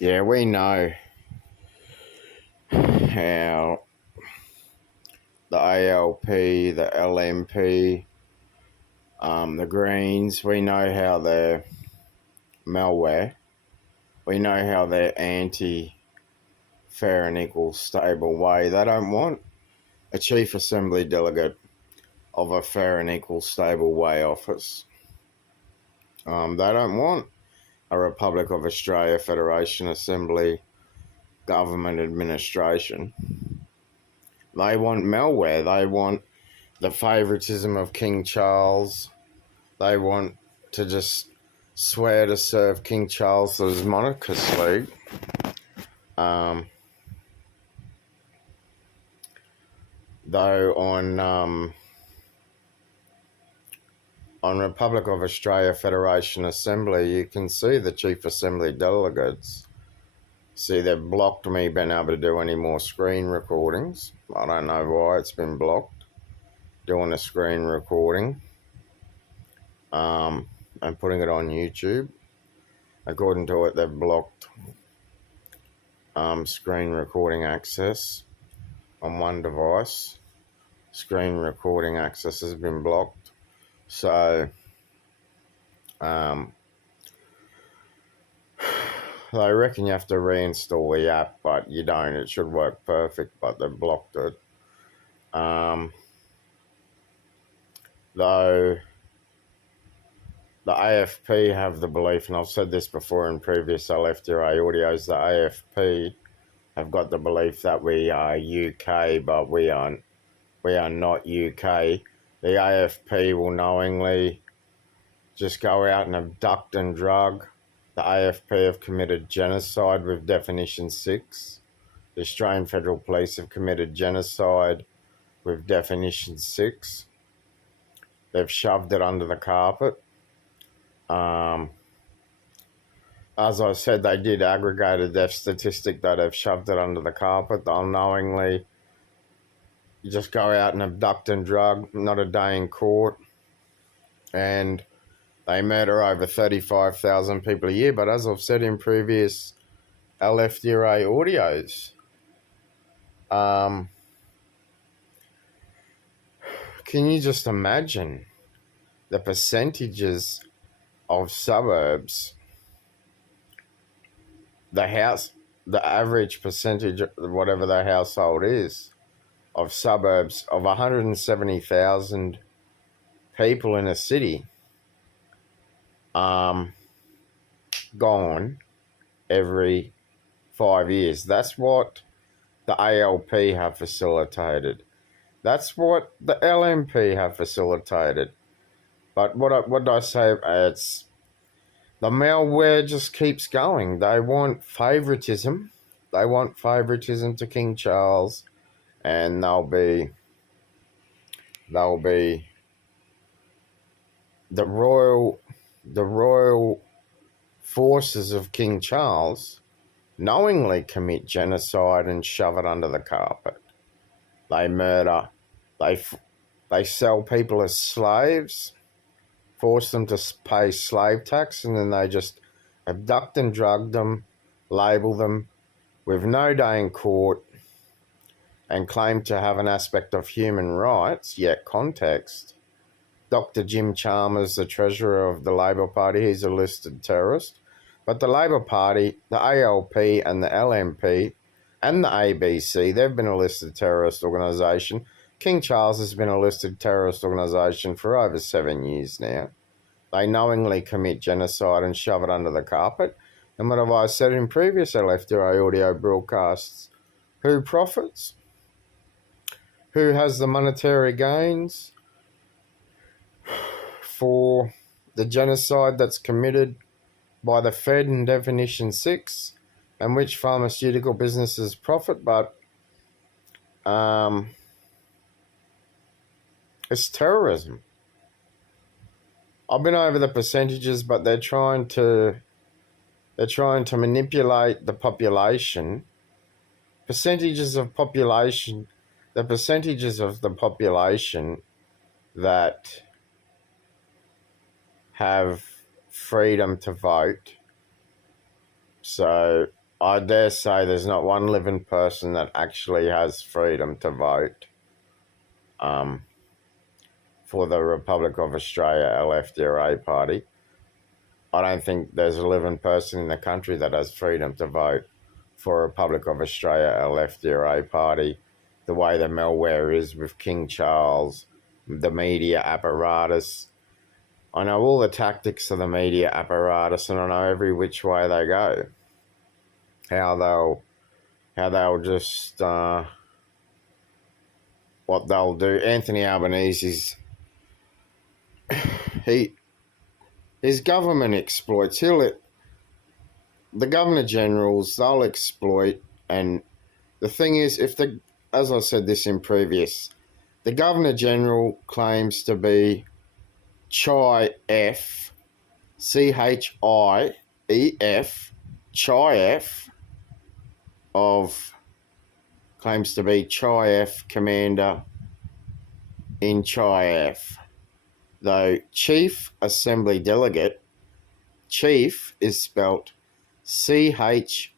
Yeah, we know how the ALP, the LMP, the Greens, we know how they're malware. We know how they're anti-fair and equal stable way. They don't want a Chief Assembly delegate of a fair and equal stable way office. They don't want a Republic of Australia Federation Assembly government administration. They want malware. They want the favouritism of King Charles. They want to just swear to serve King Charles's monarchist league. Though on Republic of Australia Federation Assembly, you can see the Chief Assembly delegates. See, they've blocked me being able to do any more screen recordings. I don't know why it's been blocked. Doing a screen recording and putting it on YouTube. According to it, they've blocked screen recording access on one device. Screen recording access has been blocked. So they reckon you have to reinstall the app, but you don't. It should work perfect, but they've blocked it. Though the AFP have the belief, and I've said this before in previous LFDRA audios, the AFP have got the belief that we are UK, but we are not UK. The AFP will knowingly just go out and abduct and drug. The AFP have committed genocide with Definition 6. The Australian Federal Police have committed genocide with Definition 6. They've shoved it under the carpet. As I said, they did aggregate a death statistic that they've shoved it under the carpet. They'll knowingly just go out and abduct and drug, not a day in court. And they murder over 35,000 people a year. But as I've said in previous LFDRA audios, can you just imagine the percentages of suburbs, the average percentage, whatever the household is, of suburbs of 170,000 people in a city, gone every 5 years. That's what the ALP have facilitated. That's what the LMP have facilitated. But what did I say? It's the malware just keeps going. They want favouritism. They want favouritism to King Charles, and they'll be the royal forces of King Charles knowingly commit genocide and shove it under the carpet. They murder. They sell people as slaves, force them to pay slave tax, and then they just abduct and drug them, label them with no day in court, and claim to have an aspect of human rights, yet context. Dr. Jim Chalmers, the treasurer of the Labor Party, he's a listed terrorist. But the Labor Party, the ALP and the LMP and the ABC, they've been a listed terrorist organisation. King Charles has been a listed terrorist organisation for over 7 years now. They knowingly commit genocide and shove it under the carpet. And what have I said in previous LFDRA audio broadcasts? Who profits? Who has the monetary gains for the genocide that's committed by the Fed in Definition 6, and which pharmaceutical businesses profit? But it's terrorism. I've been over the percentages, but they're trying to manipulate the population. Percentages of population, the percentages of the population that have freedom to vote. So I dare say there's not one living person that actually has freedom to vote for the Republic of Australia LFDRA party. I don't think there's a living person in the country that has freedom to vote for Republic of Australia LFDRA party the way the malware is with King Charles, the media apparatus. I know all the tactics of the media apparatus, and I know every which way they go. How they'll just what they'll do. Anthony Albanese's his government exploits. The Governor Generals, they'll exploit, and the thing is, as I said this in previous, the Governor General claims to be CHIEF, CHIEF, CHIEF claims to be CHIEF commander in CHIEF, though Chief Assembly Delegate, Chief is spelt CHEIF,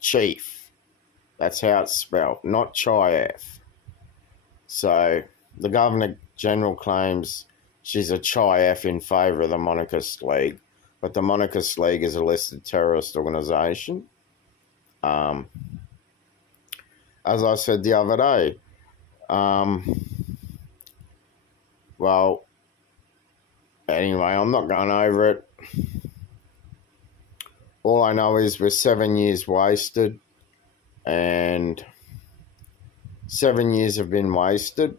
Chief. That's how it's spelled, not CHIEF. So the Governor General claims she's a CHIEF in favour of the Monarchist League, but the Monarchist League is a listed terrorist organisation. As I said the other day, well, anyway, I'm not going over it. All I know is we're 7 years wasted, and 7 years have been wasted.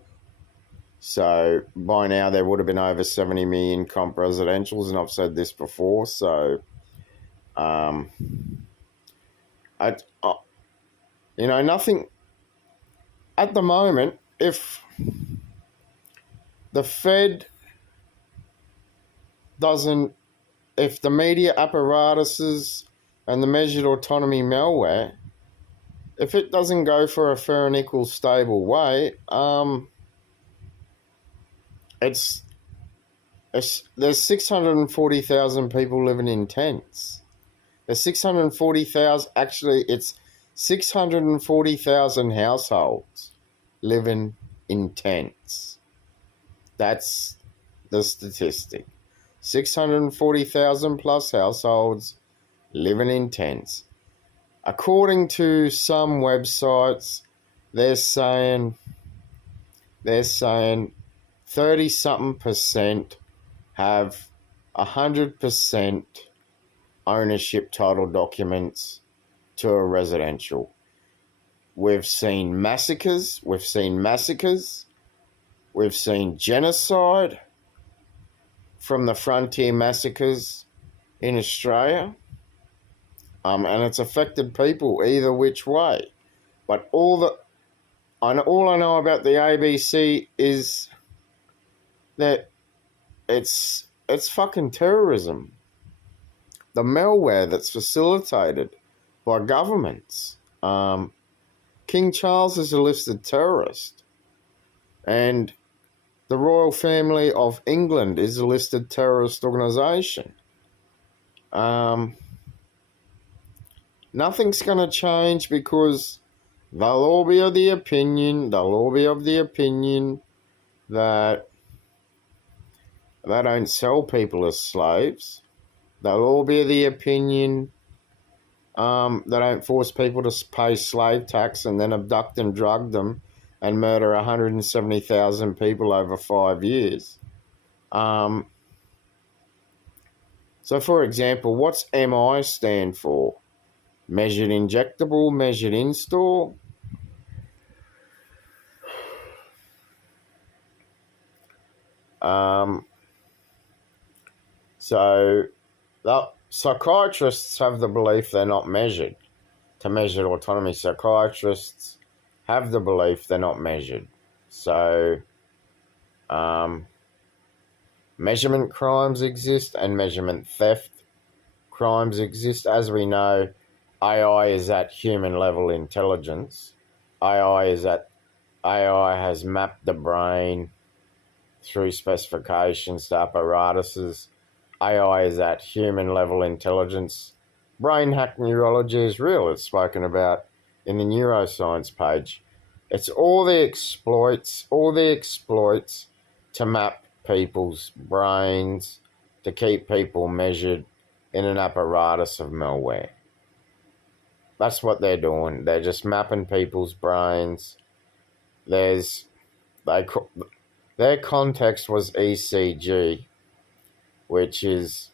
So by now there would have been over 70 million comp residentials, and I've said this before. So, nothing at the moment. If the Fed doesn't, if the media apparatuses and the measured autonomy malware, if it doesn't go for a fair and equal stable way, there's 640,000 people living in tents. There's 640,000, actually it's 640,000 households living in tents. That's the statistic. 640,000 plus households living in tents. According to some websites, they're saying 30-something% have 100% ownership title documents to a residential. We've seen massacres. We've seen genocide from the frontier massacres in Australia. And it's affected people either which way. But all I know about the ABC is that it's fucking terrorism. The malware that's facilitated by governments. King Charles is a listed terrorist, and the Royal Family of England is a listed terrorist organisation. Nothing's going to change because they'll all be of the opinion that they don't sell people as slaves. They'll all be of the opinion they don't force people to pay slave tax and then abduct and drug them and murder 170,000 people over 5 years. So, for example, what's MI stand for? Measured injectable, measured in-store. So the psychiatrists have the belief they're not measured. To measured autonomy, psychiatrists have the belief they're not measured. So measurement crimes exist and measurement theft crimes exist. As we know, AI is at human level intelligence. AI has mapped the brain through specifications to apparatuses. AI is at human level intelligence. brain hack neurology is real. It's spoken about in the neuroscience page. It's all the exploits to map people's brains, to keep people measured in an apparatus of malware. That's what they're doing. They're just mapping people's brains. Their context was ECG, which is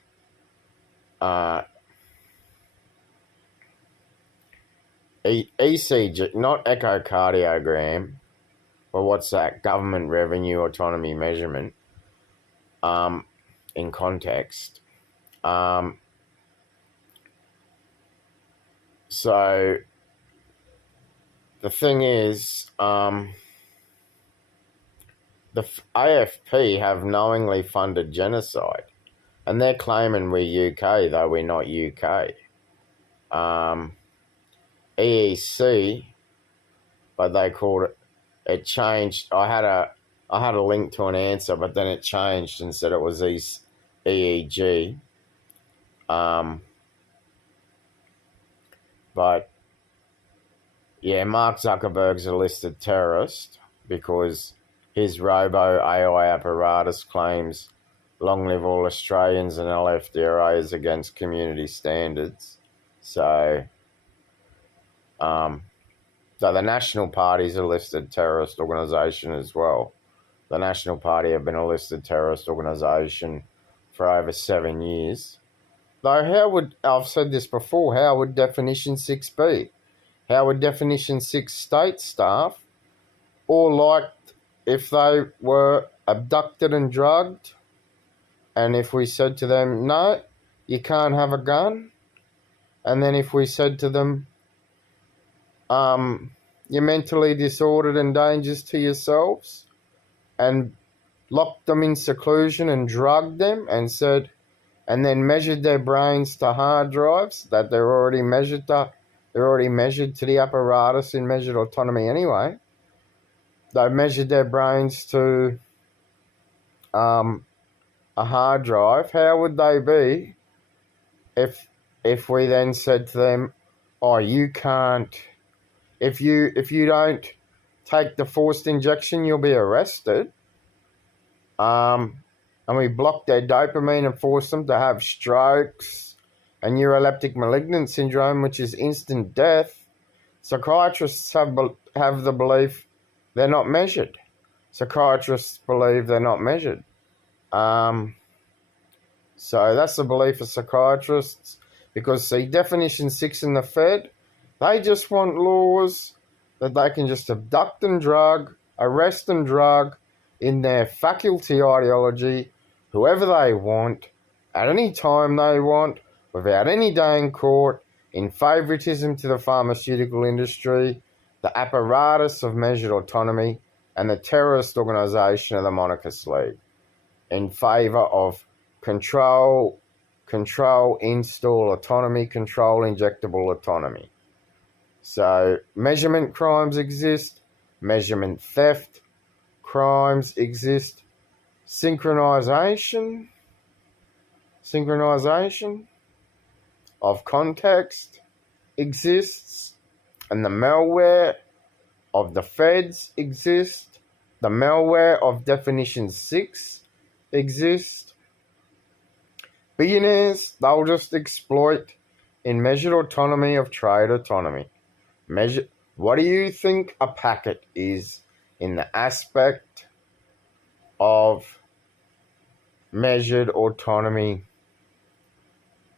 ECG, not echocardiogram, but what's that? Government revenue autonomy measurement. In context. So the thing is, the AFP have knowingly funded genocide, and they're claiming we're UK, though we're not UK. EEC, but they called it. It changed. I had a link to an answer, but then it changed and said it was EEG. But yeah, Mark Zuckerberg's a listed terrorist because his robo AI apparatus claims long live all Australians and LFDRA is against community standards. So the National Party's a listed terrorist organisation as well. The National Party have been a listed terrorist organisation for over 7 years. Though I've said this before, how would Definition 6 be? How would Definition 6 state staff, or like if they were abducted and drugged, and if we said to them, no, you can't have a gun, and then if we said to them, you're mentally disordered and dangerous to yourselves, and locked them in seclusion and drugged them and said, and then measured their brains to hard drives that they're already measured to the apparatus in measured autonomy anyway. They measured their brains to a hard drive. How would they be if we then said to them, oh, you can't, if you don't take the forced injection, you'll be arrested. And we blocked their dopamine and forced them to have strokes and neuroleptic malignant syndrome, which is instant death. Psychiatrists have the belief they're not measured. Psychiatrists believe they're not measured. So that's the belief of psychiatrists, because see, Definition 6 in the Fed, they just want laws that they can just abduct and drug, arrest and drug in their faculty ideology, whoever they want, at any time they want, without any day in court, in favouritism to the pharmaceutical industry, the apparatus of measured autonomy, and the terrorist organisation of the Monarchist League, in favour of control, install autonomy, control injectable autonomy. So measurement crimes exist, measurement theft crimes exist, synchronization of context exists, and the malware of the feds exists, the malware of Definition 6 exists. Billionaires, they'll just exploit in measured autonomy of trade autonomy. What do you think a packet is in the aspect of measured autonomy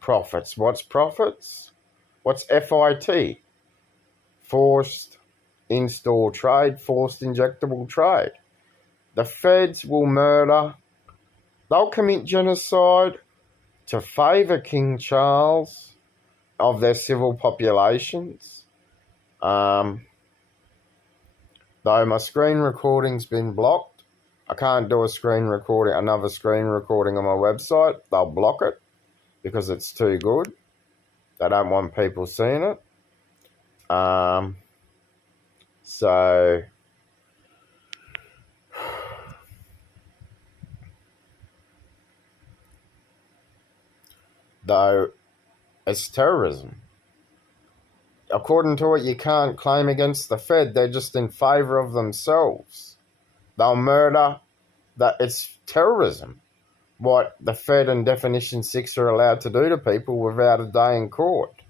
profits? What's profits? What's FIT? Forced install trade, forced injectable trade. The feds will murder. They'll commit genocide to favour King Charles of their civil populations. Though my screen recording's been blocked, I can't do another screen recording on my website. They'll block it because it's too good. They don't want people seeing it. So though It's terrorism. According to it, you can't claim against the Fed. They're just in favour of themselves. They'll murder. That it's terrorism. What the Fed and Definition 6 are allowed to do to people without a day in court.